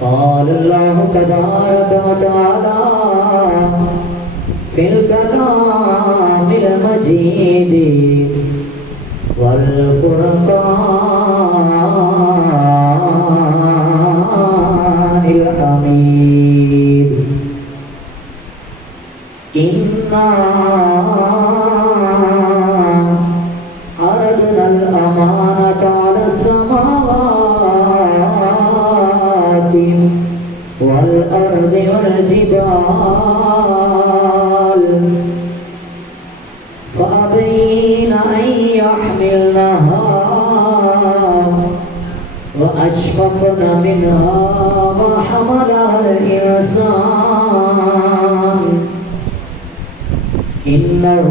قال الله تبارك وتعالى في الكلام المجيد والفرقان الحميد إنا عرضنا الأمانة على السماوات والأرض والجبال فأبين أن يحملنها وأشفقن منها وحملها الإنسان إنه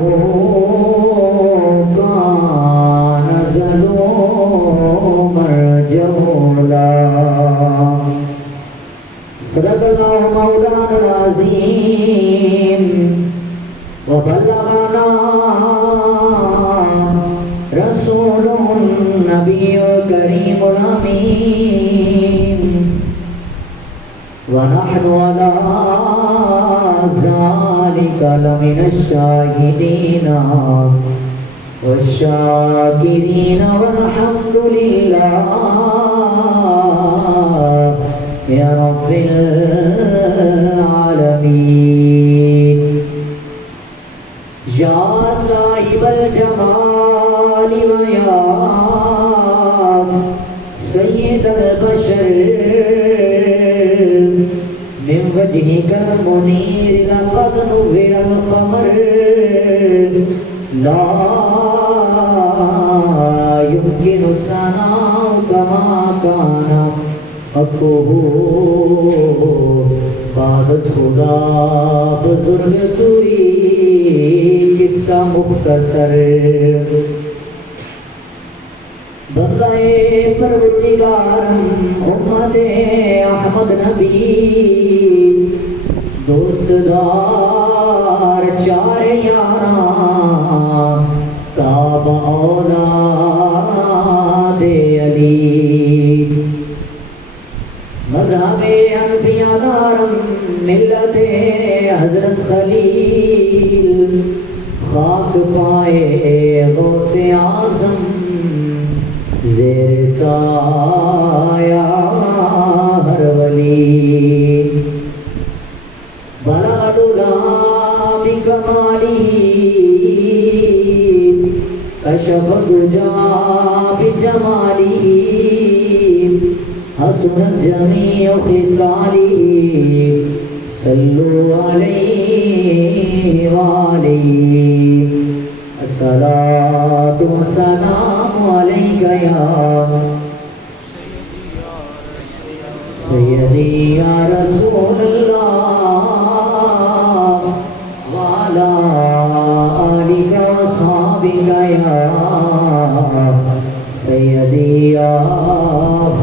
كان ظلوما جهولا صدق الله مولانا العظيم وبلغنا رسوله النبي الكريم الأمين ونحن على ذلك لمن الشاهدين والشاكرين والحمد لله يا رب العالمين يا صاحب الجمال ويا سيد البشر من وجهك المنير لقد نور القمر لا يمكن الثناء كما كان حقه بعد خدا بزرگ کوئی قصہ مختصر بندہ پروردگار امت احمد نبی دوست دار چار یاراں کعبہ اولاد علی مذہب انبیاء دارم ملت حضرت خلیل خاک پائے غوث اعظم زیر سایہ ہر ولی بلغ العلا بکمالہ کشف الدجا بجمالہ حسنت جمیع خصالہ صلو علیہ وآلہ الصلاة والسلام علیک یا سیدی یا رسول اللہ وعلا آلک وصحابک یا سیدی یا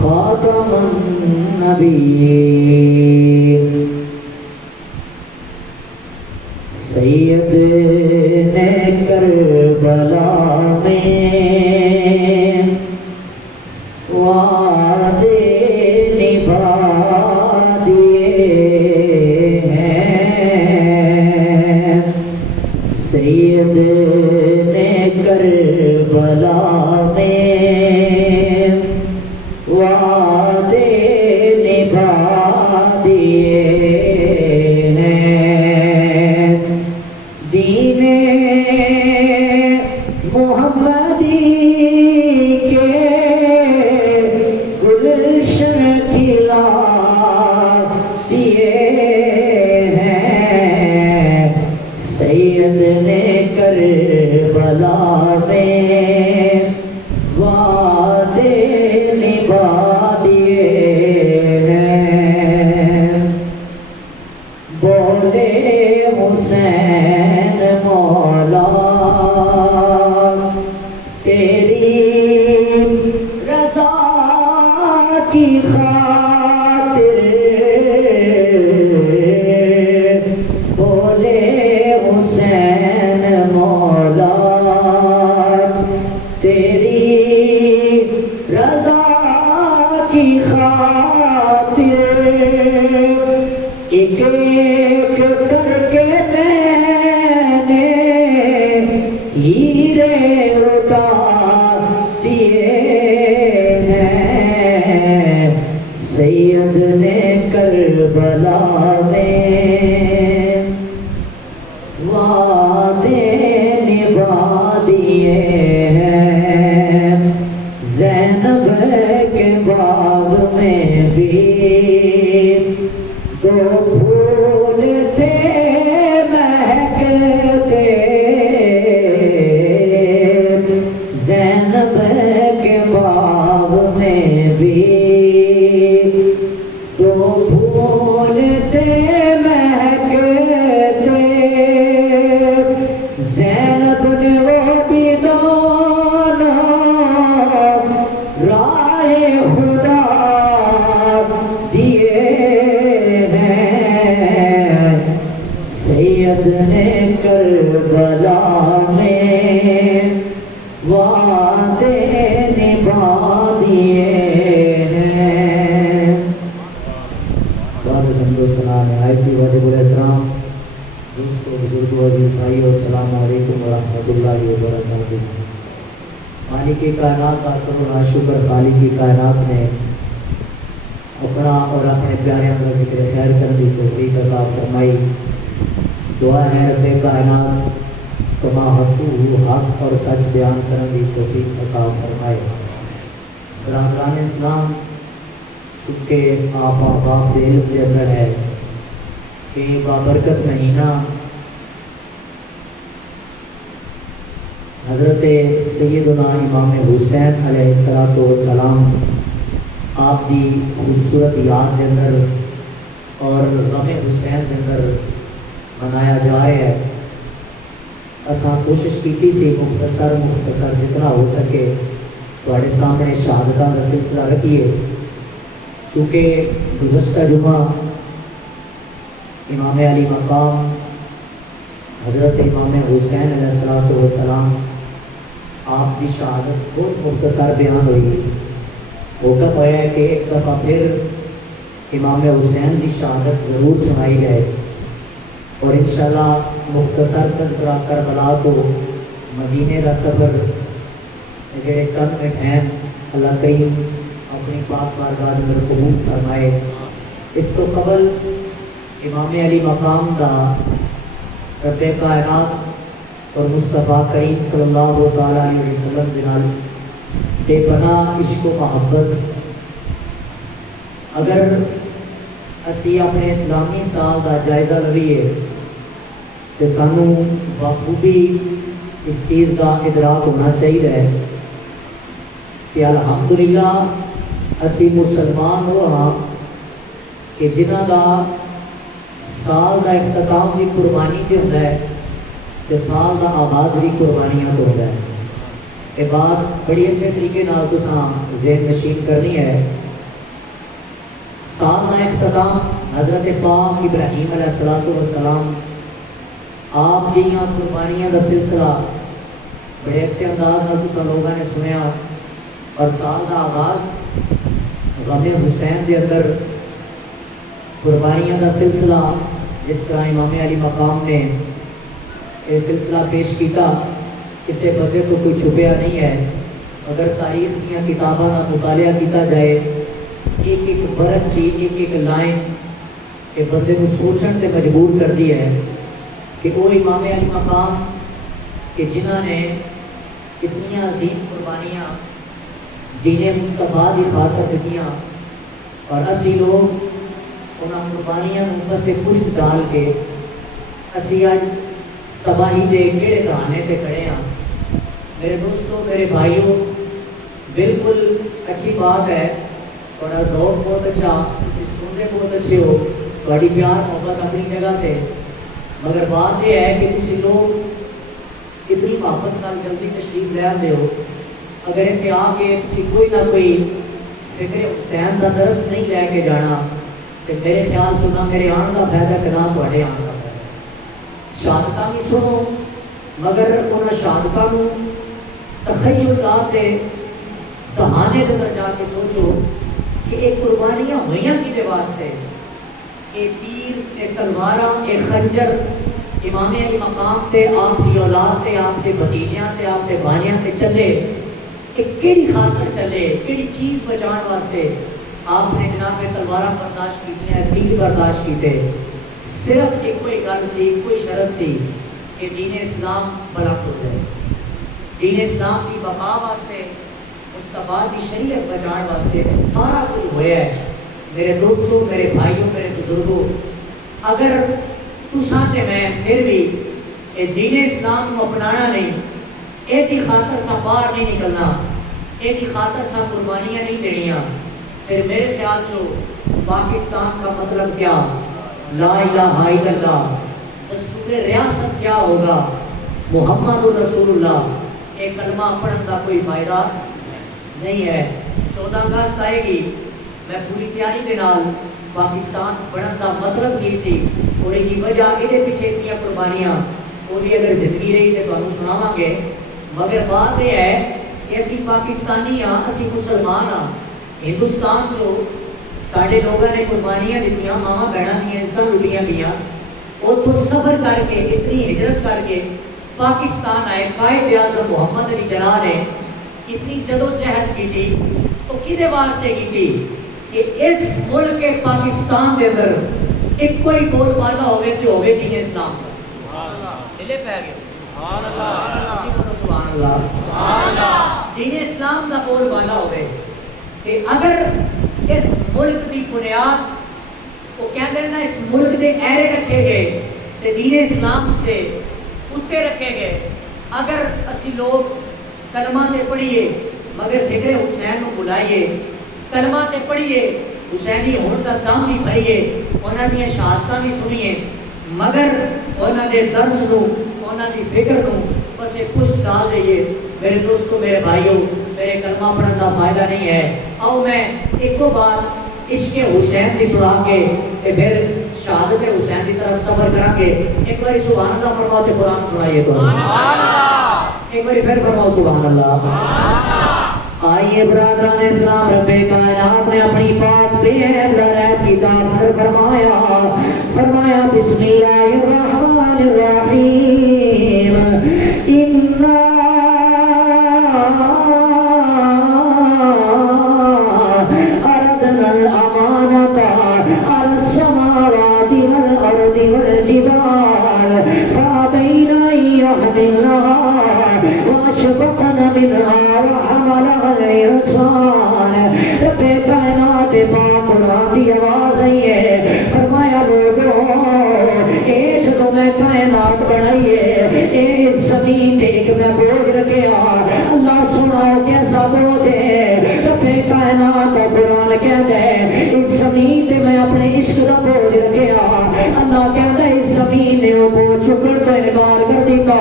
خاتم النبیین سید نے کربلا میں وعدے نبھا دیے ہیں سید نے کربلا میں وعدے نبھا دیے ہیں، دین محمدی کے گلشن کھلا دیے ہیں، سید نے کربلا میں وعدے نبھا دیے ہیں، بولے حسین مولا تیری رضا کی خاطر، بولے حسین مولا تیری رضا کی خاطر، ایک ایک کر کے میں نے ہیرے اٹھا دیے ہیں، سید نے کربلا میں وعدے نبھا دیے ہیں، زینب کے باغ میں بھی دو پھول تھے مہکتے، زینب کے باغ میں بھی دو پھول تھے مہکتے، زینب نے وہ بھی دونوں راہ خدا دیے ہیں، سید نے کربلا میں وعدے نبھا دیے ہیں۔ بعد حمد و ثنا نہایت ہی واجب الاحترام دوستوں، بزرگوں، عزیز بھائیو، السلام علیکم ورحمۃ اللہ وبرکاتہ۔ مالک کائنات کا کروڑا شکر، خالق کی کائنات نے اپنا اور اپنے پیاروں کا ذکر خیر کرنے کی توفیق عطا فرمائی۔ دعا ہے رب کائنات کما حقو حق اور سچ بیان کرنے کی توفیق عطا فرمائے۔ برادران اسلام، چونکہ آپ احباب دے علم کے اندر ہے کہ بابرکت مہینہ حضرت سیدنا امام حسین علیہ السلام آپ دی خوبصورت یاد کے اندر اور غم حسین کے اندر منایا جا رہا ہے۔ اساں کوشش کی سی مختصر جتنا ہو سکے تواڈے سامنے شہادتاں کا سلسلہ رکھیے، کیونکہ گزشتہ جمعہ امام علی مقام حضرت امام حسین علیہ السلام آپ کی شہادت بہت مختصر بیان ہوئی، حکم ہوا ہے کہ ایک دفعہ پھر امام حسین کی شہادت ضرور سنائی جائے، اور انشاءاللہ مختصر تذکرہ کربلا کو مدینے کا سفر جڑے چند منٹ ہیں اللہ کریم اپنی پاک بارگاہ میں قبول فرمائے۔ اس کو قبل امام علی مقام کا رب کائنات اور مصطفیٰ کریم صلی اللہ تعالیٰ علیہ وسلم جنال بے پناہ عشق و محبت، اگر اسی اپنے اسلامی سال کا جائزہ لویے تو سانو بخوبی اس چیز کا ادراک ہونا چاہیے کہ الحمدللہ اسی مسلمان ہوا کہ جنہ کا سال کا اختتام بھی قربانی سے ہوتا ہے تو سال کا آغاز بھی قربانیاں تو ہوتا ہے۔ یہ بات بڑی اچھے طریقے نال تساں ذہن نشین کرنی ہے۔ سال کا اختتام حضرت پاک ابراہیم علیہ السلام آپ کی قربانیاں کا سلسلہ بڑے اچھے انداز میں تساں لوگوں نے سنیا، اور سال کا آغاز غم حسین کے اندر قربانیاں کا سلسلہ جس طرح امام علی مقام نے یہ سلسلہ پیش کیتا، کسی بندے کو کوئی چھپیا نہیں ہے. اگر تاریخ دیا کتاباں کا مطالعہ کیا جائے ایک ایک برت کی ایک ایک لائن کہ بندے کو سوچنے سے مجبور کر دی ہے کہ وہ امام علی مقام کہ جنہوں نے اتنی عظیم قربانیاں دین مصطفیٰ کی خاطر دیا اور اسی لوگ انہاں قربانیاں پسے پشت ڈال کے اسی آج تباہی دے کیڑے کہانے تے کھڑے ہیں. میرے دوستوں میرے بھائیوں بالکل اچھی بات ہے, تھوڑا ذوق بہت اچھا, تسی سننے بہت اچھے ہو, بڑی پیار محبت اپنی جگہ تے, مگر بات یہ ہے کہ تسی لوگ کتنی محبت نال جلدی تشریف لے آتے ہو. اگر اتنے آ کے تسی کوئی نہ کوئی فکر حسین کا درس نہیں لے کے جانا تو میرے خیال سے نہ میرے آن کا فائدہ کہ نہ تھوڑے آن کا فائدہ. شہادتاں بھی سنو مگر انہاں شہادتاں کو تخیلات کہانے کے اندر جا کے سوچو کہ ایک قربانیاں ہوئیاں کتے واسطے, ایک تیر, ایک تلواراں, ایک خنجر امام علی مقام تے آپ کی اولاد تے آپ کے بھتیجیاں تے آپ کے بھائیاں تے چلے کہ کیڑی خاطر چلے, کیڑی چیز بچان واسطے آپ نے جناب تلواراں برداشت کی ہیں, تیر برداشت کیتے. صرف ایک کوئی گل سی, کوئی شرط سی کہ دین اسلام بلند ہو جائے, دین اسلام کی بقا واسطے, مصطفیٰ کی شریعت بچان واسطے سارا کچھ ہویا ہے. میرے دوستوں میرے بھائیوں میرے بزرگوں, اگر تساں تے میں پھر بھی اے دین اسلام کو اپنانا نہیں, اے دی خاطر سا باہر نہیں نکلنا, اے دی خاطر سا قربانیاں نہیں دینیاں, پھر میرے خیال جو پاکستان کا مطلب کیا, لا الہ الا اللہ, دستور ریاست کیا ہوگا, محمد رسول اللہ, ایک کلمہ پڑھنے کا کوئی فائدہ نہیں ہے. 14 اگست آئے گی, میں پوری تیاری کے نال پاکستان بڑھن کا مطلب نہیں سی اور یہ وجہ یہ پیچھے اتنی قربانیاں وہ بھی اگر زندگی رہی تو تمہیں سناواں گے. مگر بات یہ ہے کہ اسی پاکستانی ہاں, اسی مسلمان ہاں, ہندوستان جو ساڑھے لوگوں نے قربانیاں دیتیاں, ماما بہنوں دیا عزتاں لٹیاں گیا, وہ تو صبر کر کے اتنی ہجرت کر کے پاکستان آئے. قائد اعظم محمد علی جناح نے اتنی جدوجہد کی تھی تو کدے واسطے کی تھی کہ اس ملک کے پاکستان کے اندر ایک کوئی بول بالا ہوئے تو ہوئے دین اسلام کا. دلے پہ گئے سبحان اللہ, دین اسلام کا بول بالا ہوئے کہ اگر اس ملک کی بنیاد وہ کہتے ہیں نا اس ملک کے ایرے رکھے گئے تو دین اسلام کے اتے رکھے گئے. اگر اسی لوگ کلمہ تے پڑھیے مگر فکر حسین کو بلائیے, کلمہ تے پڑھیے, حسینی ہون کا دم بھی بھریے, انہاں دی شہادتاں بھی سنیے, مگر انہاں دے درس نو, انہاں دی فکر نو بسے کچھ ڈال دئیے. میرے دوستوں میرے بھائیوں میرے کلمہ پڑھنے کا فائدہ نہیں ہے. آؤ میں ایک کو بات عشق حسین کی سنا کے پھر شہادت حسین کی طرف سفر کریں گے. ایک بار سبحان اللہ فرماؤ تے قرآن سنائیے تو ایک بار پھر فرماؤ سبحان اللہ. آئیے برادران اسلام, رب کائنات نے اپنی بات پہ رب کی داد فرمایا بسم اللہ الرحمن الرحیم, اِنَّا أَرَدْنَا الْأَمَانَةَ عَلَى السَّمَاوَاتِ وَالْأَرْضِ وَالْجِبَالِ فَأَبَيْنَ أَن يَحْمِلْنَهَا وَأَشْفَقْنَ مِنْهَا وَحَمَلَهَا الْإِنسَانُ. رب کائنات پاک قرآن کی آواز ہے, فرمایا لوگوں اے جو میں کائنات بنائیے, اے زمین دیکھ میں بوجھ رکھیا, اللہ سناؤ کیسا بوجھ ہے. رب کائنات قرآن کہتا ہے اس زمین تے میں اپنے عشق کا بوجھ رکھیا. اللہ کہتا ہے اس زمین نے وہ بوجھ چکر تو انکار کر دیتا.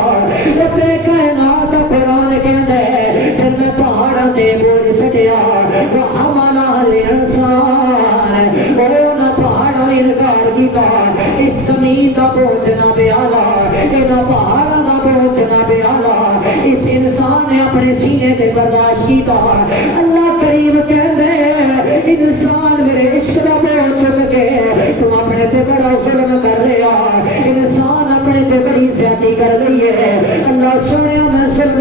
رب کائنات قرآن کہتا ہے پھر میں پہاڑوں تے بوجھ سٹیا, وَحَمَلَهَا الْإِنسَانُ, وہ نہ پہاڑوں انکار کیتا. اس زمین کا بوجھ نہ بیالا, نہ پہاڑوں کا بوجھ نہ بیالا, اس انسان نے اپنے سینے پہ برداشت کیتا. اللہ کریم کہتے ہیں انسان میرے عشق کا بوجھ چک کے تم اپنے تے بڑا ظلم کر لیا, انسان اپنے تے بڑی زیادتی کر رہی ہے. اللہ سنے میں ظلم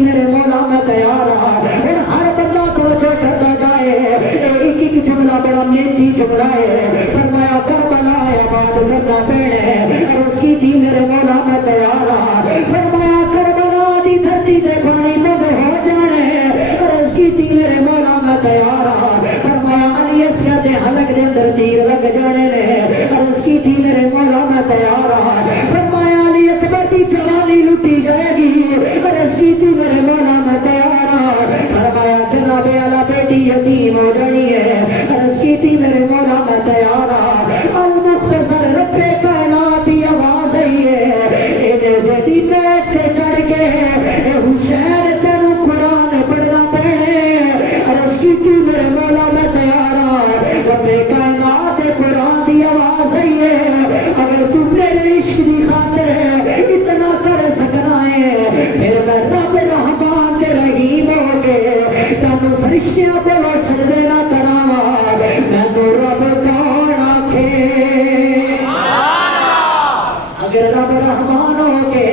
میرے مولا میں تیار ہوں. ہر بندہ توجہ کرتا جائے. ایک ایک جملہ بڑا میری جملہ ہے. فرمایا کربلا آباد کرنا پینے رسی دی میرے مولا میں تیار ہوں. فرمایا کربلا دی دھرتی دے پانی بند ہو جانے رسی دی میرے مولا میں تیار ہوں. فرمایا علی اسیا دے حلق دے اندر تیر لگ جانے نے رسی دی میرے مولا میں تیار ہوں. فرمایا علی اکبر دی جوالی لٹی جائے گی رسی دی میرے مولا میں تیار ہوں. فرمایا جناب اعلیٰ بیٹی یتیم ہو جانی ہے رسی دی میرے مولا میں تیار ہوں. المختصر رب کائنات کی آواز ہے انہیں سے دی پیٹ تے چڑھ کے حسین تینو قرآن پڑھنا پڑھنے رسی دی میرے مولا میں تیار ہوں. رب کائنات قرآن دی آواز ہے اگر تو میرے عشق دی خاطر اتنا کر سکنا ہے پھر میں رب رحمان تے رحیم ہو کے تینو فرشتیاں کو سجدے نہ کراواں. میں تو رب کون آکھے اگر رب رحمان ہو کے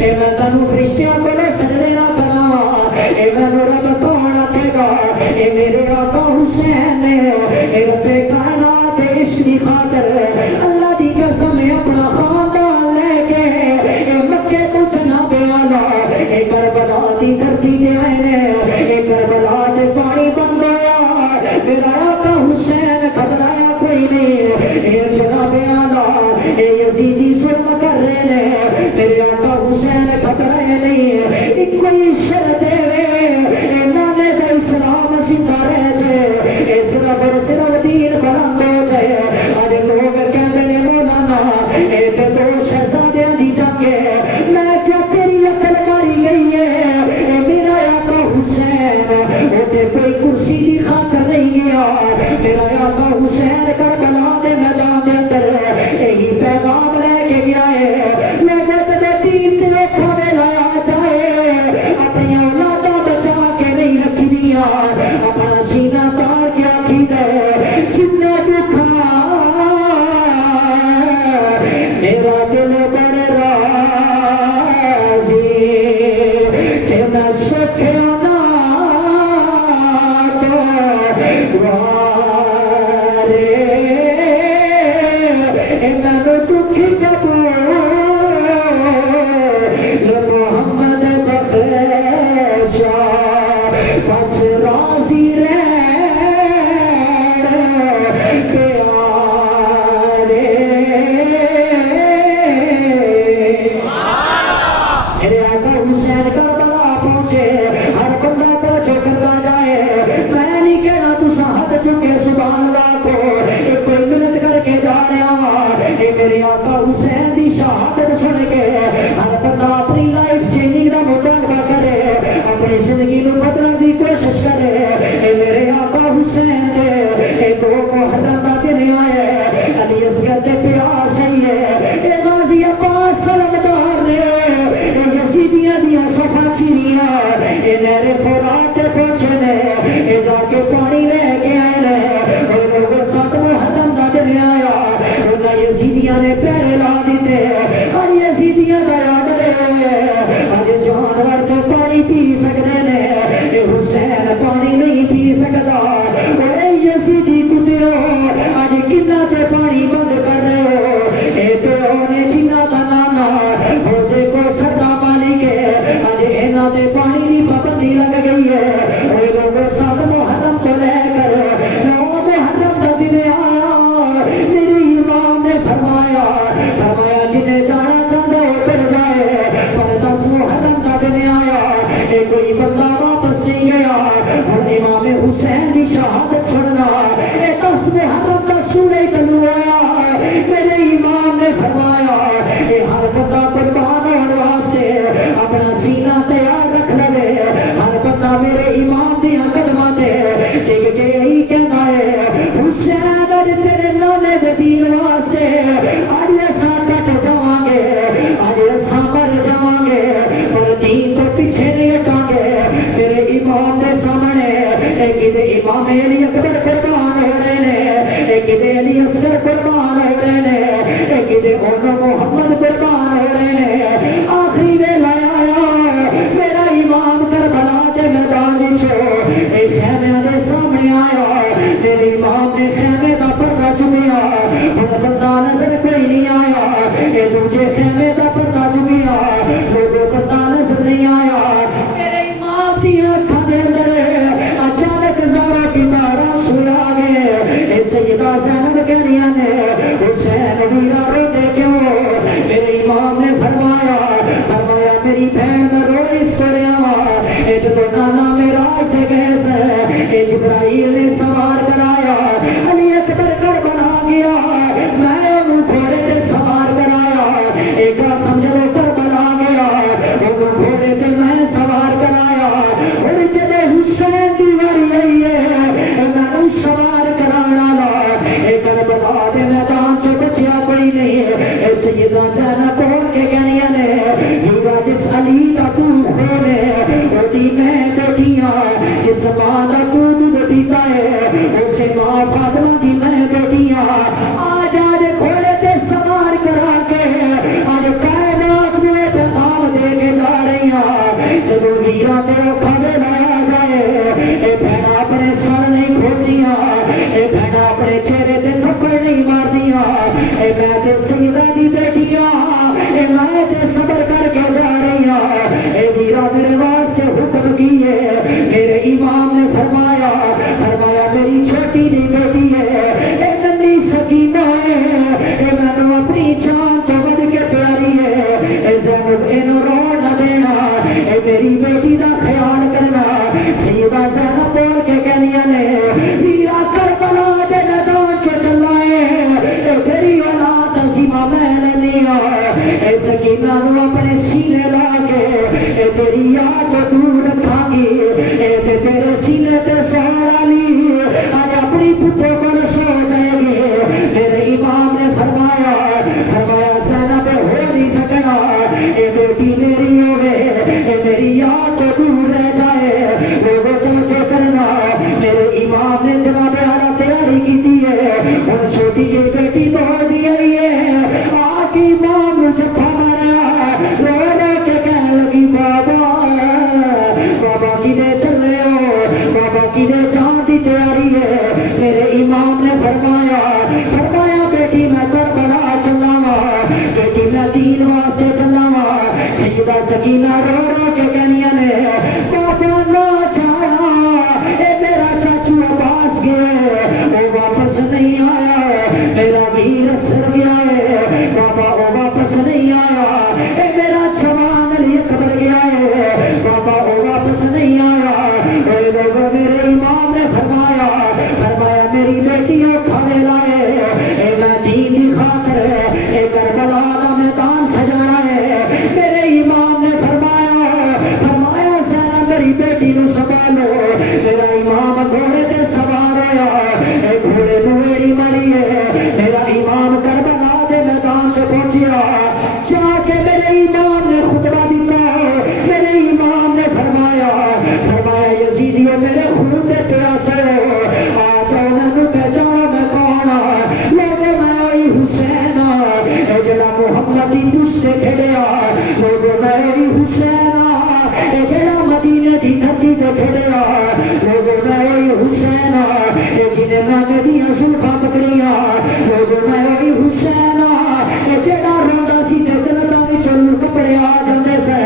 میں تینو فرشتیاں کو سجدے نہ کراواں. میں تو رب کون آکھے گا میرے آقا حسین نے رب کائنات عشق دی خاطر اللہ دی قسم اپنا خاندان لے کے مکے تو جناب اعلیٰ کربلا دی دھرتی دے آئے نے کربلا دے پانی بند ہویا. میرا آقا حسین گھبرایا کوئی نہیں. جناب اعلیٰ یزیدی ظلم کر رہے ہیں میرے آقا حسین گھبرائے نہیں. ایک کوئی شرط ہے نانے دا اسلام زندہ رہ جائے صرف اور صرف دین بلند ہو جائے. آج لوگ کہتے ہیں مولانا تے دو شہزادیاں دی جنگ ہے. میں کیا تیری عقل ماری گئی ہے میرا آقا حسین وہ کوئی کرسی کی خاطر نہیں ہے. میرا آقا حسین کربلا دے میدان دے اندر یہی پیغام لے کے گیا ہے لوگوں تے دین تے روکھا میں لایا جائے اپنی اولاداں بچا کے نہیں رکھنیاں اپنا سینہ تاڑ کے آکھی دے جتنا دکھا میرا دل بڑے راضی کہ میں سکھیوں نہ تو وارے میں دکھی قبول محمد بخشا بس راضی رہ پیارے. میرے آقا حسین کربلا پہنچے ہر بندہ توجہ کرتا جائے. میں نہیں کہنا تسا حد چکے سبحان اللہ کو کوئی منت کر کے جا رہا میرے آقا حسین دی شہادت سن کے ہر بندہ اپنی لائف چینجنگ کا مطالبہ کرے اپنی زندگی کو بدلنے کی کوشش کرے. میرے آقا حسین دے دو محرم کا دن آئے علی اصغر دے پیاس ہے غازی عباس سلمدار نے یزیدیاں دیاں صفا چینیاں نہر فرات پہنچے نے جا کے پانی لے کے آئے نے لوگ سات محرم کا دن آیا انہاں یزیدیاں نے پہرے لا دیتے اور یزیدیاں دیا ڈرے ہوئے آج جانور تو پانی پی سکتے نے حسین پانی نہیں پی سکتا. اور یزیدی کتے ہو آج کنہ پہ پانی بند کر رہے ہو تو انہیں جنہ کا نانا حوضے کو سدا مالک ہے آج انہاں دے پانی دی پابندی لگ گئی ہے. اور لوگ سات محرم کو لے کر 9 محرم کا دن آیا میرے امام نے فرمایا جنہیں جانا چاہتا ہے پڑ جائے پر 10 محرم کا دن آیا کوئی بندہ واپس نہیں گیا. اور امام حسین کی شہادت سننا 10 محرم کا سورج طلوع آیا میرے امام نے فرمایا ہر بندہ قربان ہونے واسطے اپنا سینہ تیار رکھ لے. ہر بندہ میرے امام دیا قدماں تے ٹک کے یہی کہتا ہے حسین اگر تیرے نانے دے دین واسطے آج ایسا کٹ جاواں گے آج ایسا مر جاواں گے پر دین تو پیچھے نہیں ہٹاں گے. تیرے امام دے سامنے ایک دے امام علی اکبر قربان ہو رہے ہیں ایک دے علی اصغر قربان ہو رہے ہیں ایک دے محمد قربان ہو رہے ہیں. آخری ویلا آیا میرا امام سیدہ زینب کہنیاں نے حسین ویرا روتے کیوں؟ میرے امام نے فرمایا میری بہن میں رو اس کریا جدو نانا میرا تے گئے سے جبرائیل نے سوار کرایا علی اکبر کربلا گیا میں انہوں گھوڑے تے سوار کرایا ایک سمجھ لو کربلا گیا انہوں گھوڑے تے میں سوار کرایا اور جدو حسین دی واری آئی ہے میں سوار کرانا ایک کربلا دے میدان چ بچیا کوئی نہیں سیدہ زینب بول کے کہنیاں نے جس علی کا تو ہونے ہوتی میں بیٹیاں جس ماں کا تو دودھ پیتا ہے اسے ماں فاطمہ دی میں بیٹیاں آج آج گھوڑے تے سوار کرا کے آج کائنات میں پیغام دے کے جا رہی ہیں جب ویرا میرا کھڑے لایا جائے اے بہنا اپنے سر نہیں کھول دیا اے بہنا اپنے چہرے تے تھپڑ نہیں مار دیا اے میں تے سیدہ دی بیٹیاں اے میں تے صبر کر کے جا رہی ہوں اے ویرا میرے واسطے حکم کیے میرے امام نے فرمایا میری چھوٹی دی بیٹی ہے اے ننی سکینہ ہے اے میں نے اپنی جان تو بد کے پیاری ہے اے زینب اینو رو نہ دینا اے میری بیٹی دا خیال کرنا سیدہ زینب بول کے کہنیاں نے ویرا کربلا دے میدان چ چلائے اے تیری اولاد عظیمہ میں نہیں اے سکینہ نو اپنے سینے لا کے اے تیری یاد دور رکھاں گی اے تیرے سینے تے سہارا لی آج اپنی پتوں پر سو جائے گی میرے امام نے فرمایا زینب ہو نہیں سکنا اے بیٹی میری ہوئے اے میری یاد دور رہ جائے لوگوں کو جو کرنا میرے امام نے جناب اعلیٰ تیاری کی دی ہے اور چھوٹی کی بیٹی توڑ دی ہے آقی امام مجھے پھمارا رو رو کے کہنے لگی بابا کی دے چل رہے ہو بابا کی دے جان دی تیاری ہے میرے امام نے فرمایا بیٹی میں کربلا چلاوا بیٹی میں دین واسطے چلاوا سیدہ سکینہ رو رو کے کہنیاں نے بابا نہ چھاڑا اے میرا چاچو عباس گئے وہ واپس نہیں آیا میرا ویر سر گیا ہے بابا وہ واپس نہیں آیا اے میرا جوان علی اکبر گیا ہے بابا وہ واپس نہیں آیا اے لوگوں میرے امام نے فرمایا میری بیٹیوں کھانے لائے اے میں دین دی خاطر اے کربلا دا میدان سجانا ہے میرے امام نے فرمایا زینب میری بیٹی نو سنبھالو میرا امام گھوڑے تے سوار ہوا اے گھوڑے نو ایڑی ماری ہے میرا امام کربلا دے میدان سے پہنچیا جا کے میرے امام نے خطبہ دیتا میرے امام نے فرمایا یزیدیوں میرے خون دے پیاسے ہو آ جاؤ میں نو پہچانا میں کون لوگوں میں آئی حسین اے جڑا محمد دی دوسرے کھڑیا لوگوں میں آئی حسین اے جڑا مدینے دی دھرتی تے کھڑیا لوگوں میں آئی حسین اے جنہیں میں دیاں زلفاں پکڑیاں لوگوں میں آئی حسین اے جڑا روندا سی تے جنتاں وچ کپڑے آ جاندے سے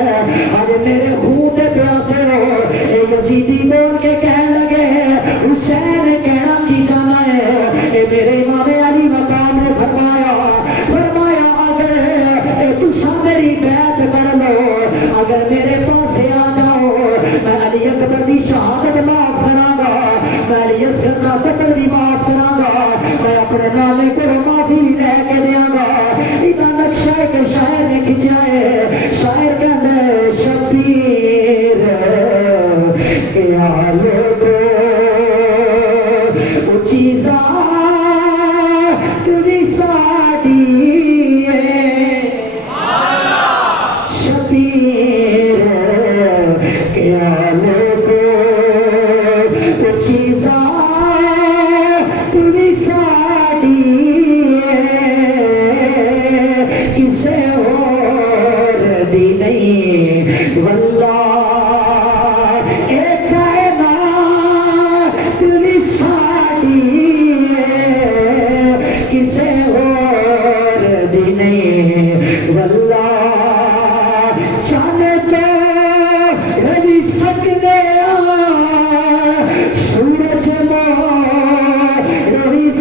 اج میرے خون دے پیاسے ہو اے یزیدی بول کے کہنے لگے حسین کہنا کی جانا ہے اے میرے امام علی مقام نے فرمایا اگر تسا میری بیعت کر لو اگر میرے پاس آ جاؤ میں علی اکبر دی شہادت معاف کراں گا میں علی اصغر دا قتل دی معاف کراں گا میں اپنے نامے کو معافی لے کے دیاں گا اتنا نقشہ ایک شاعر نے کھچیا ہے شاعر کہندا ہے شبیر کیا لوگو اچھی ذات بھی ساڑی ہے شبیر کیا لوگو اچھی ذات بھی ساڑی ہے کسے اور دی نہیں واللہ کسے اور دی نہیں واللہ چاہنے تو رہی سکنے سورج مو رہی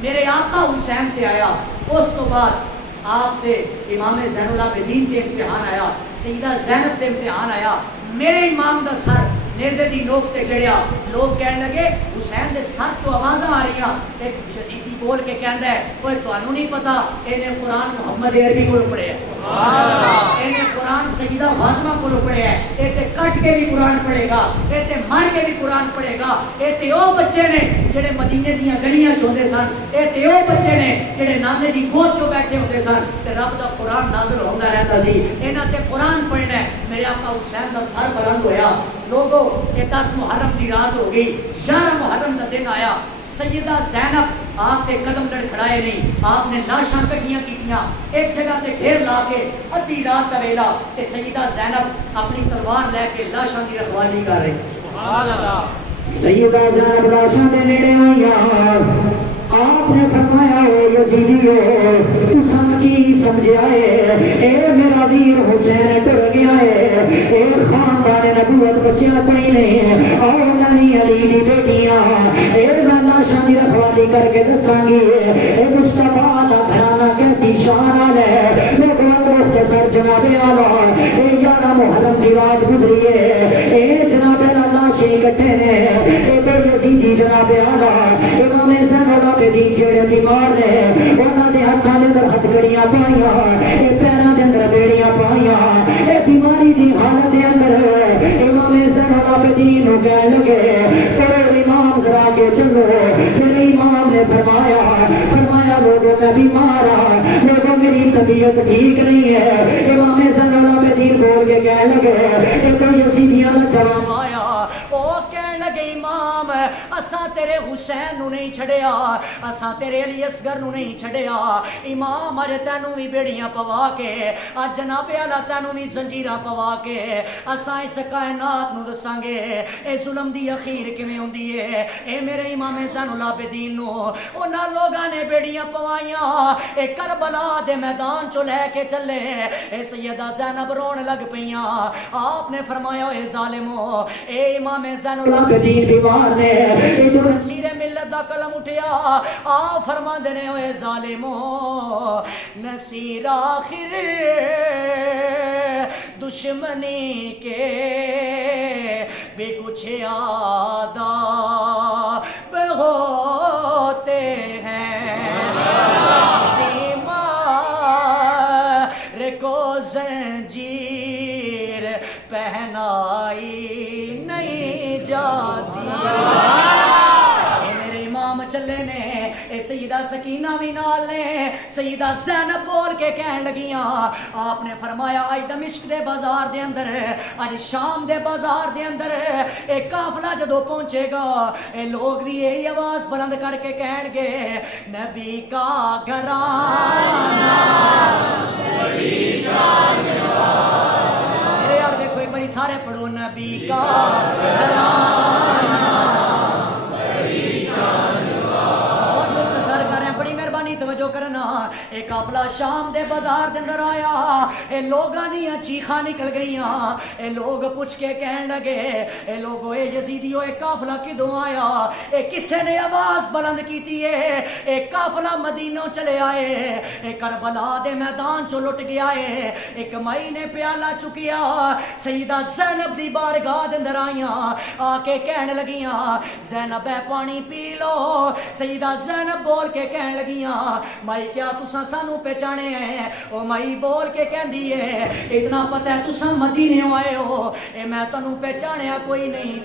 میرے آقا حسین تے آیا. اس تو بعد آپ دے امام زین العابدین تے امتحان آیا, سیدہ زینب تے امتحان آیا. میرے امام دا سر نیزے دی نوک تے چڑھیا. لوگ کہنے لگے حسین دے سر چو آوازاں آ رہی ہیں. ایک یزیدی بول کے کہندا ہے اوے تانوں نہیں پتا انہیں قرآن محمد عربی کو پڑھے ہے, انہیں قرآن سیدہ فاطمہ کو پڑھے ہے, اے تے کٹ کے بھی قرآن پڑھے گا, اے تے مر کے بھی قرآن پڑھے گا. اے تے او بچے نے جڑے مدینے دیاں گلیاں چوندے سن, اے تے او بچے نے جڑے نانے دی گود چو بیٹھے ہوندے سن تے رب دا قرآن نازل ہوندا رہندا سی. انہاں تے قرآن پڑھنا ہے. میرے آقا حسین دا سر بلند ہویا. لوگوں یہ 10 محرم دی رات ہو گئی, 11 محرم دا دن آیا. سیدہ زینب آپ نے قدم لڑکھڑائے نہیں, آپ نے لاشاں کٹھیاں کیتیاں ایک جگہ تے ڈھیر لا کے ادھی رات کا ویلا تے سیدہ زینب اپنی تلوار لے کے لاشاں دی رکھوالی کر رہی. سبحان اللہ. سیدہ زینب لاشاں دے نیڑے آئیاں. آپ نے فرمایا اے یزیدیو تو سن کی سمجھا ہے, اے میرا ویر حسین ڈر گیا ہے, اے خاندان نبوت بچیاں پڑی نہیں, اور نبی علی دی بیٹیاں, اے میں لاشاں دی رکھوالی کر کے دساں گی اے مصطفیٰ دا گھرانہ کیسی شان والا ہے. لوگ مختصر جناب اعلیٰ اے 11 محرم دی رات گزری ہے, اے جناب لاشیں اکٹھے نے, اے تو یزیدی جناب اعلیٰ امام زین العابدین جڑے بیمار نے انہاں دے ہتھاں دے اندر ہتھکڑیاں پائیاں, اے پیراں دے اندر بیڑیاں پائیاں, اے بیماری دی حالت دے اندر امام زین العابدین نو کہنے لگے کرو امام ذرا کے چلو. پھر امام نے فرمایا لوگوں میں بیمار ہاں, لوگوں میری طبیعت ٹھیک نہیں ہے. امام زین العابدین بول کے کہنے لگے اے تو یزیدیاں دا جواب آیا. او کہنے لگے امام اساں تیرے حسین نو نہیں چھڑیا, اساں تیرے علی اصغر نو نہیں چھڑیا. امام اج تینوں بھی بیڑیاں پوا کے, اج جناب اعلیٰ تینوں بھی زنجیراں پوا کے اساں اس کائنات نو دساں گے اے ظلم دی اخیر کیویں ہوندی ہے. اے میرے امام زین العابدین نو انہاں لوگاں نے بیڑیاں پوائیاں, اے کربلا دے میدان چو لے کے چلے. اے سیدہ زینب رون لگ پیاں. آپ نے فرمایا اے ظالمو, اے امام زین العابدین بیمار نے, ادھر نصیر ملت دا قلم اٹھیا. آپ فرماندے نے اے ظالمو نصیر آخر دشمنی کے بھی کچھ آداب ہوتے ہیں, بیمار کو زنجیر پہنائی نہیں جاتی. میرے امام چلے نے, اے سیدہ سکینہ بھی نال نے. سیدہ زینب بول کے کہن لگیاں. آپ نے فرمایا آج دمشق دے بازار دے اندر, آج شام دے بازار دے اندر ایک قافلہ جدو پہنچے گا, اے لوگ بھی یہی آواز بلند کر کے کہن گے نبی کا گھرانہ بڑی شان والا. میرے یار دیکھو ایک باری سارے پڑھو نبی کا گھرانہ بڑی شان والا. بہت مختصر کر رہے ہیں, بڑی مہربانی توجہ کرنا. ایک قافلہ شام دے بازار دے اندر آیا, اے لوگاں دیاں چیخاں نکل گئیاں. اے لوگ پوچھ کے کہن لگے اے لوگو اے یزیدیو اے قافلہ کدوں آیا, اے کسے نے آواز بلند کیتی ہے, اے قافلہ مدینوں چلے آئے, اے کربلا دے میدان چو لٹ گیا ہے. ایک مائی نے پیالہ چکیا, سیدہ زینب دی بارگاہ دے اندر آئیاں, آ کے کہن لگیاں زینب اے پانی پی لو. سیدہ زینب بول کے کہن لگیاں مائی کیا تساں سانو پہچانے ہیں. او مائی بول کے کہندی ہے اتنا پتہ ہے تساں مدینے آئے ہو, اے میں تانوں پہچانیا کوئی نہیں.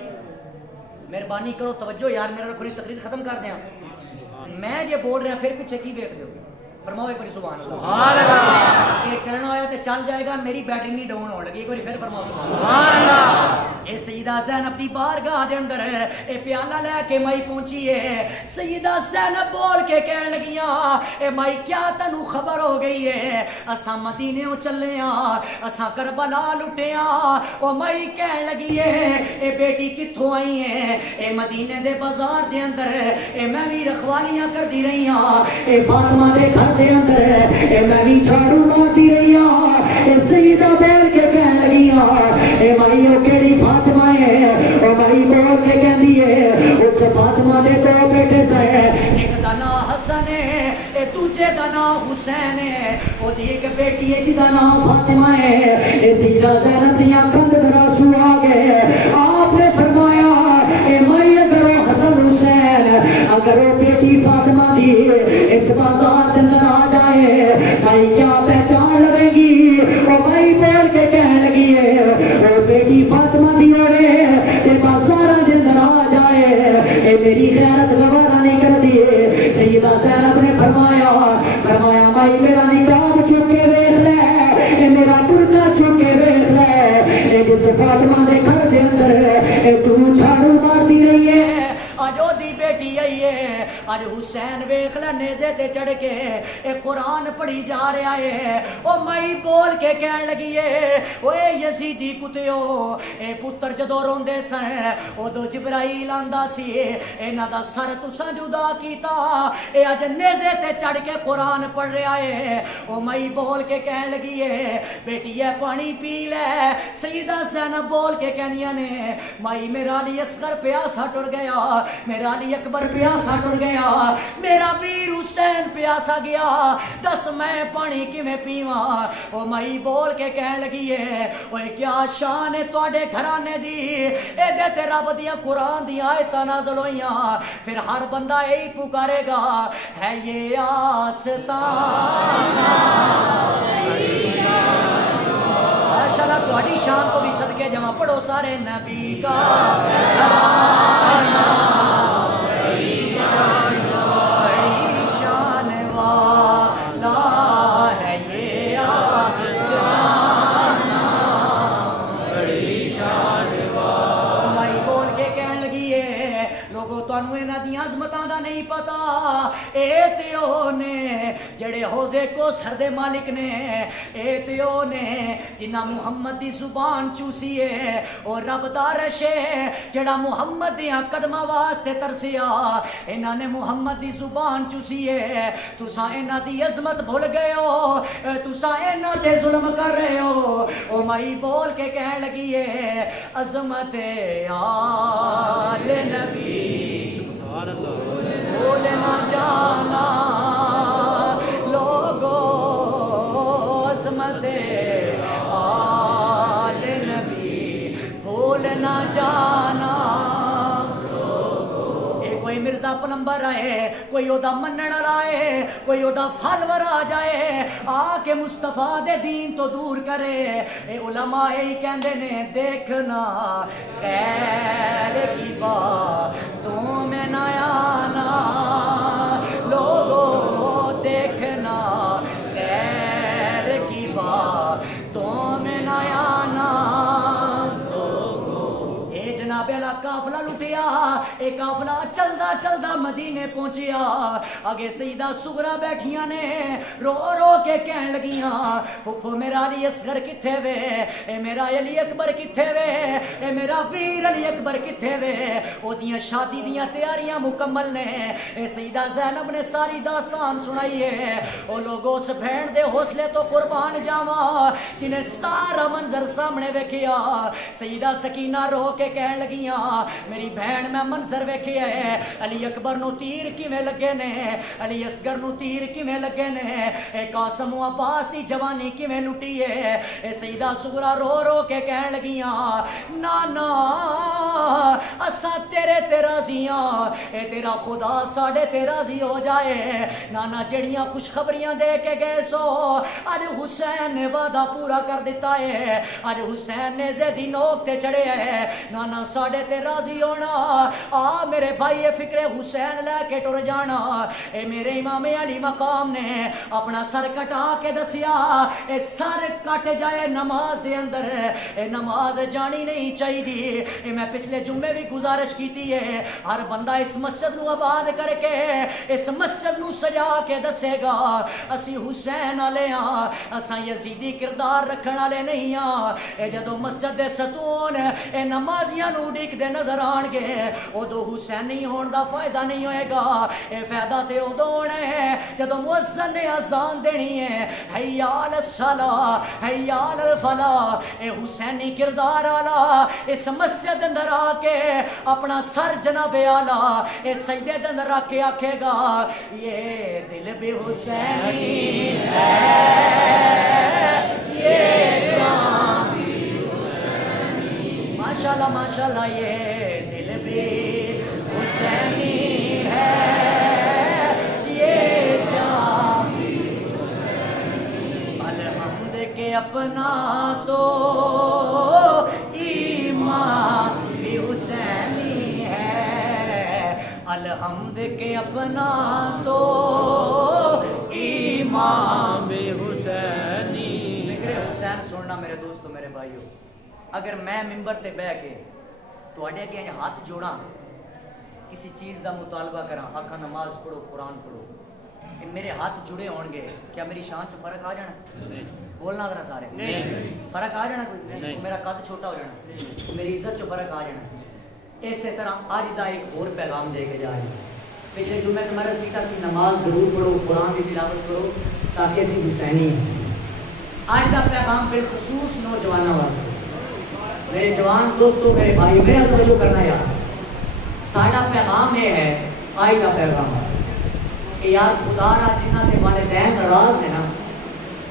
مہربانی کرو توجہ یار, میرا رکھو تقریر ختم کر دیا. میں جے بول رہا پھر پیچھے کی دیکھ دو. فرماؤ ایک باری سبحان اللہ. سبحان اللہ. یہ چلنا ہویا تے چل جائے گا, میری بیٹری نہیں ڈاؤن ہون لگی. ایک باری پھر فرماؤ سبحان اللہ. اے سیدہ زینب دی بارگاہ دے اندر اے پیالہ لے کے مائی پہنچی ہے. سیدہ زینب بول کے کہن لگیاں اے مائی کیا تینوں خبر ہو گئی ہے, اساں مدینے چلے ہاں, اساں کربلا لٹے ہاں. او مائی کہن لگی ہے اے بیٹی کتھوں آئی ہے, اے مدینے دے بازار دے اندر اے میں بھی رکھوالیاں کر دی رہی ہاں, اے فاطمہ دے گھر دے اندر اے میں بھی جھاڑو مارتی رہی ہاں. اے سیدہ بول کے کہن لگی ہاں اے مائی او کیڑی فاطمہ ہے, او مائی بول کے کہندی ہے اس فاطمہ دے دو بیٹے سے, ایک دا نام حسن حسن ہے اے دوجے دا نام حسین ہے او دی ایک بیٹی ہے جدا نام فاطمہ ہے اے سیدہ زینب دیاں کند رسو آ گئے آپ نے فرمایا اے مائی اگر حسن حسین اگر وہ بیٹی فاطمہ دی اس بازار اندر آ جائے مائی کیا پہچان لگے گی او مائی بول کے کہنے لگی ہے او بیٹی فاطمہ دی اڑے تے بازار اندر آ جائے اے میری غیرت گوارا نہیں کر دیے سیدہ زینب نے فرمایا مائی میرا نقاب چکے ویکھ لے اے میرا پردہ چکے ویکھ لے اے جس فاطمہ دے گھر دے اندر اے تو جھاڑو مارتی رہی ہے آج او دی بیٹی آئی ہے آج حسین ویکھ لے نیزے تے چڑھ کے اے قرآن پڑھی جا رہا ہے او مائی بول کے کہن لگی ہے او اے یزیدی کتیو اے پتر جدو روندے سن او دو جبرائیل آندا سی انہاں دا سر تساں جدا کیتا اے اج نیزے تے چڑھ کے قرآن پڑھ رہا ہے او مائی بول کے کہن لگی ہے بیٹی ہے پانی پی لے سیدہ زینب بول کے کہنیاں نے مائی میرا علی اصغر پیاسا ٹر گیا میرا علی اکبر پیاسا ٹر گیا میرا ویر حسین پیاسا گیا دس میں پانی کی میں پیواں او مائی بول کے کہن لگی ہے اوے کیا شان ہے تواڈے گھرانے دی اے دے تے رب دیاں قرآن دی آیتاں نازل ہوئیاں پھر ہر بندہ یہی پکارے گا ہے یہ آستانہ ماشاءاللہ تواڈی شان تو بھی صدقے جمع پڑھو سارے نبی کا نہیں پتا اے تیو نے جڑے حوضے کو سر دے مالک نے اے تیو نے جنہ محمد دی زبان چوسی ہے اور رب دا رش ہے جڑا محمد دیاں قدمہ واسطے ترسیا انہاں نے محمد دی زبان چوسی ہے تساں انہاں دی عظمت بھول گئے ہو تساں انہاں تے ظلم کر رہے ہو او مائی بول کے کہن لگی ہے عظمت آل نبی بھولنا جانا لوگو عظمت آل نبی بھولنا جانا اے کوئی مرزا پلمبر آئے کوئی او دا منن لائے کوئی او دا فالور آ جائے آ کے مصطفیٰ دے دین تو دور کرے اے علماء ہی کہندے نے دیکھنا خیر کی باتوں میں نہ آنا لوگو دیکھنا خیر کی باتوں میں نہ آنا اے جناب اعلیٰ قافلہ لٹیا اے قافلہ چلدا چلدا مدینے پہنچیا آگے سیدہ سغرا بیٹھیاں نے رو رو کے کہن لگیاں پھپھو میرا علی اصغر کتھے وے اے میرا علی اکبر کتھے وے اے میرا ویر علی اکبر کتھے وے او دیاں شادی دیاں تیاریاں مکمل نے اے سیدہ زینب نے ساری داستان سنائی ہے او لوگوں اس بہن دے حوصلے تو قربان جاواں جنہیں سارا منظر سامنے ویکھیا سیدہ سکینہ رو کے کہن لگیاں میری بہن میں منظر ویکھے ہے علی اکبر نو تیر کیویں لگے نے علی اصغر نو تیر کیویں لگے نے اے قاسم و عباس دی جوانی کیویں لٹی ہے اے سیدہ سغرا رو رو کے کہن لگیاں نانا اساں تیرے تے راضیاں اے تیرا خدا ساڈے تے راضی ہو جائے نانا جڑیاں خوشخبریاں دے کے گئے سو اج حسین نے وعدہ پورا کر دیتا ہے اج حسین نے زیدی نوک تے چڑھے ہے نانا ساڈے تے راضی ہونا آ میرے بھائی فکر حسین لے کے ٹر جانا اے میرے امام علی مقام نے اپنا سر کٹا کے دسیا اے سر کٹ جائے نماز دے اندر اے نماز جانی نہیں چاہیے اے میں پچھلے جمعے بھی گزارش کیتی ہے ہر بندہ اس مسجد نو آباد کر کے اس مسجد نو سجا کے دسے گا اسی حسین والے ہاں اساں یزیدی کردار رکھن والے نہیں ہاں اے جدو مسجد دے ستون اے نمازیاں نو ڈیک دے نظر آن گے ادو حسینی ہون دا فائدہ نہیں ہوئے گا. اے فائدہ تے ادو ہونا ہے جدو مؤذن نے اذان دینی ہے حی علی الصلاۃ حی علی الفلاح. اے حسینی کردار والا اس مسجد اندر آ کے اپنا سر جناب اعلی اس سجدے دے اندر رکھ کے آکھے گا یہ دل بھی حسینی ہے یہ جان بھی حسینی. ماشاءاللہ ماشاءاللہ یہ دل بھی حسینی ہے یہ جان بھی حسینی. الحمد کے اپنا تو ایمان بھی حسینی ہے الحمد کے اپنا تو ایمان بھی حسینی. فکر حسین سننا میرے دوستو میرے بھائیو. اگر میں ممبر تے بہ کے تواڈے اگے ہاتھ جوڑاں کسی چیز دا مطالبہ کراں آکھاں نماز پڑھو قرآن پڑھو کہ میرے ہاتھ جڑے ہون گے کیا میری شان چ فرق آ جانا؟ بولنا ذرا سارے فرق آ جانا کوئی میرا قد چھوٹا ہو جانا میری عزت چ فرق آ جانا. اسی طرح اج دا ایک اور پیغام دے کے جا رہے ہیں. پچھلے جمعے تو مرض کیتا سی نماز ضرور پڑھو قرآن کی تلاوت کرو تاکہ اسی حسینی ہیں. اج دا پیغام بالخصوص نوجوانوں واسطے میرے جوان دوستو میرے بھائی میرا توجہ کرنا یار. ساڈا پیغام یہ ہے آج دا پیغام کہ یار خدا را جنہ کے والدین ناراض ہیں نا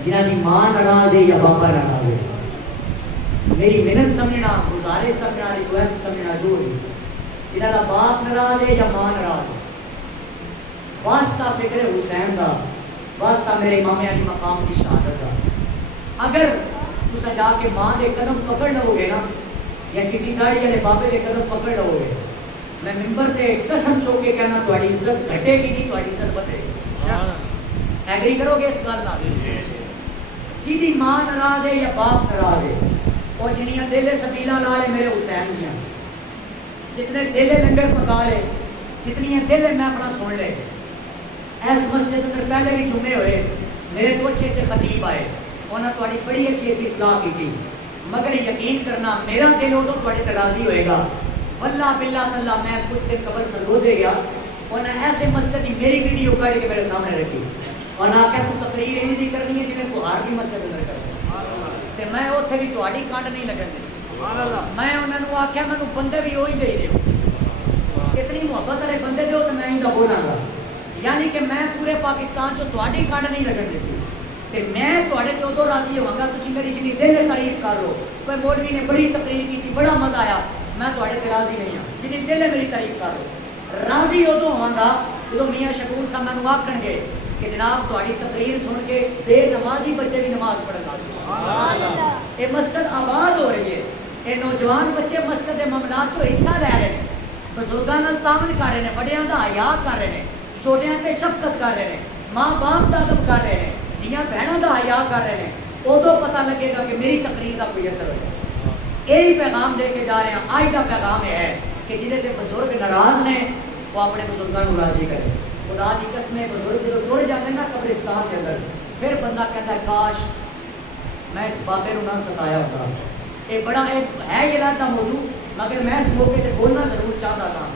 جنہ کی ماں ناراض ہے یا بابا ناراض ہے میری محنت سمجھنا گزارش سمجھنا ریکویسٹ سمجھنا جو ہے جنہ کا باپ ناراض ہے یا ماں ناراض ہے واسطہ فکر حسین دا واسطہ میرے امام علی مقام کی شہادت دا. اگر تسا جا کے ماں دے قدم پکڑ لو گے نا یا چٹی داڑھی والے بابے دے قدم پکڑ لو گے میں ممبر تے قسم چوک کے کہنا تہاڈی عزت گھٹے گی نہیں تہاڈی عزت بڑھے گی. ایگری کرو گے اس گل نال؟ جی ماں ناراض ہے یا باپ ناراض ہے اور جنیاں دلے سبیلاں لا لے میرے حسین دیاں جتنے دلے لنگر پکا لے جتنی دلے محفلاں سن لے ایس مسجد اندر پہلے بھی جمعے ہوئے میرے کو اچھے اچھے خطیب آئے انہوں نے تھوڑی بڑی اچھی اچھی اصلاح کی تھی مگر یقین کرنا میرا دل ادو تھوڑے تے راضی ہوئے گا واللہ باللہ تعالیٰ میں کچھ دن قبر سلو دے گیا انہوں نے ایسے مسجد کی میری ویڈیو کاٹ کے میرے سامنے رکھی انہوں نے کہا تو تقریر ہی نہیں کرنی ہے جی میں بہار کی مسجد اندر کرتا تے میں اتنے بھی تھوڑی کانڈ نہیں لگن دی. میں انہوں نے آخیا میں بندے بھی وہی دے دیو اتنی محبت والے بندے دیو تو میں ہی بولاں گا یعنی کہ میں پورے پاکستان چ تھوڑی کانڈ نہیں لگن دیتی تے میں تھوڑے تے ادو راضی ہوا گا تسی میری جنی دل تعریف کر لو کوئی مولوی نے بڑی تقریر کی بڑا مزہ آیا میں تھوڑے تے راضی نہیں ہوں جنی دل میری تعریف کر لو. راضی ادو ہوا گا جدو میاں شکور صاحب مینوں آکھن گے کہ جناب تھوڑی تقریر سن کے بے نمازی بچے بھی نماز پڑھن لگ گئے. یہ مسجد آباد ہو رہی ہے یہ نوجوان بچے مسجد کے معاملات چ حصہ لے رہے ہیں بزرگاں نال تعاون کر رہے ہیں بڑیاں دا حیا کر رہے ہیں چھوٹیاں تے شفقت کر رہے ہیں ماں باپ دا ادب کر رہے ہیں دیاں بہنوں دا حیا کر رہے ہیں ادو پتہ لگے گا کہ میری تقریر کا کوئی اثر ہوگا. یہی پیغام دے کے جا رہے ہیں. آج کا پیغام یہ ہے کہ جہاں تے بزرگ ناراض نے وہ اپنے بزرگوں کو راضی کرے. خدا کی قسم بزرگ جب ٹر جاتے ہیں نا قبرستان کے اندر پھر بندہ کہتا ہے کاش میں اس بابے کو نہ ستایا ہوتا. یہ بڑا ہے یہ لگتا موضوع مگر میں اس موقع سے بولنا ضرور چاہتا تھا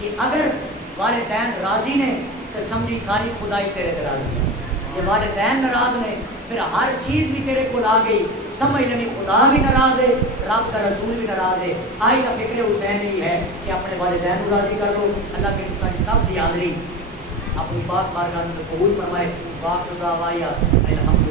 کہ اگر والدین راضی نے تو سمجھی ساری خدائی تیرے تے راضی ہے. جب والدین ناراض نے پھر ہر چیز بھی تیرے کو آ گئی سمجھ لیں خدا بھی ناراض ہے رب کا رسول بھی ناراض ہے. آج کا فکر حسین یہی ہے کہ اپنے والدین کو راضی کر دو. اللہ کے انسان سب کی حاضری اپنی بات بارگاہ میں قبول فرمائے. باقی دعوایا الحمد